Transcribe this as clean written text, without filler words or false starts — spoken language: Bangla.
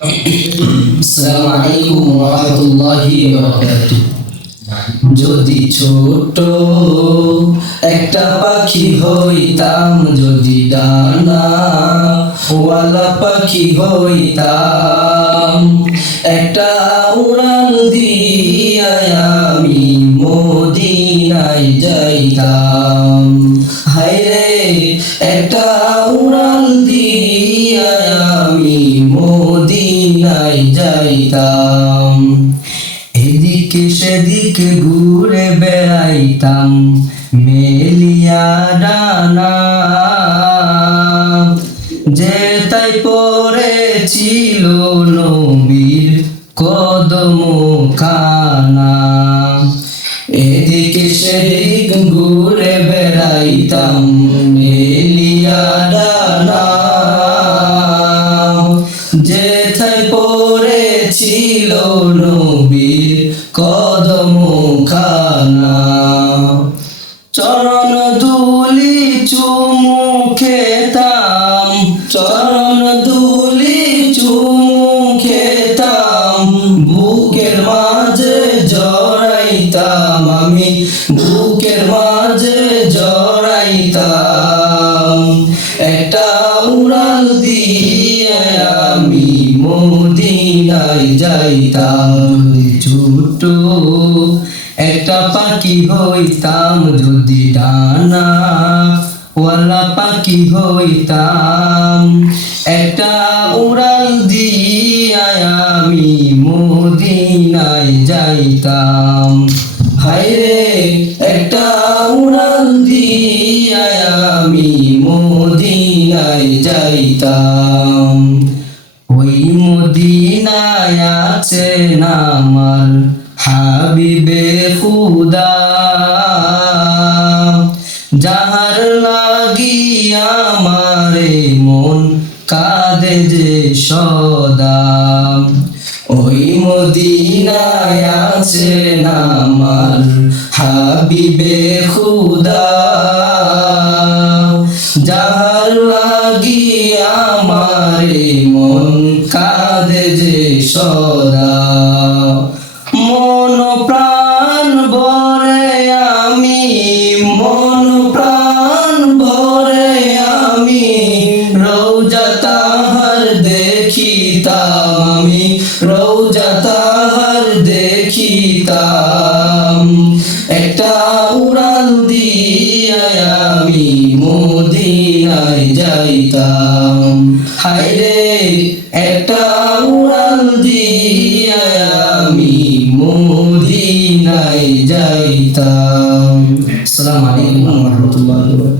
আসসালামু আলাইকুম ওয়া রাহমাতুল্লাহি ওয়া বারাকাতুহু। যদি ছোট একটা পাখি হইতাম, যদি ডানা ওয়ালা পাখি হইতাম, একটা উড়াল দিয়া আমি মদিনায় যাইতাম। হায়রে একটা উড়াল দিয়া আমি মদিনায় যাইতাম। এদিকে সেদিকে ঘুরে বেড়াইতাম মেলিয়া ডানা, যেতাই পড়েছিল নবীর কদম খানা। এদিকে সেদিকে ঘুরে বেড়াইতাম মেলিয়া ডানা, যেথায় পড়েছিল নবীর কদম খানা। চরণ ধুলি চুমু খেতাম, চরণ ধুলি চুমু খেতাম, বুকের মাঝে জড়াইতাম আমি, বুকের মাঝে জড়াইতাম। একটা উড়াল দিয়ে আমি মদিনায় যাইতাম। ছোট একটা পাখি হইতাম, যদি ডানা ওয়ালা পাখি হইতাম, একটা উড়াল দিয়া আমি মদিনায় যাইতাম। হায়রে একটা উড়াল দিয়া আমি মদিনায় যাইতাম। ওই মদিনায় আছেন আমার হাবিবে খুদা, যাহার লাগিয়া আমারে মন কাঁদে যে সদা। ওই মদিনায় আছেন আমার হাবিবে খুদা, যাহার লাগিয়া আমারে মন কাঁদে যে সদা। মন প্রাণ ভরে আমি, মন প্রাণ ভরে আমি রওজা তাহার দেখিতাম, আমি রওজা তাহার দেখিতাম। একটা উড়াল দিয়া আমি মদিনায় যাইতাম। হায়রে একটা উড়াল দিয়া আমি মদিনায় যাইতাম। আসসালামু আলাইকুম ওয়া রাহমাতুল্লাহি ওয়া বারাকাতুহু।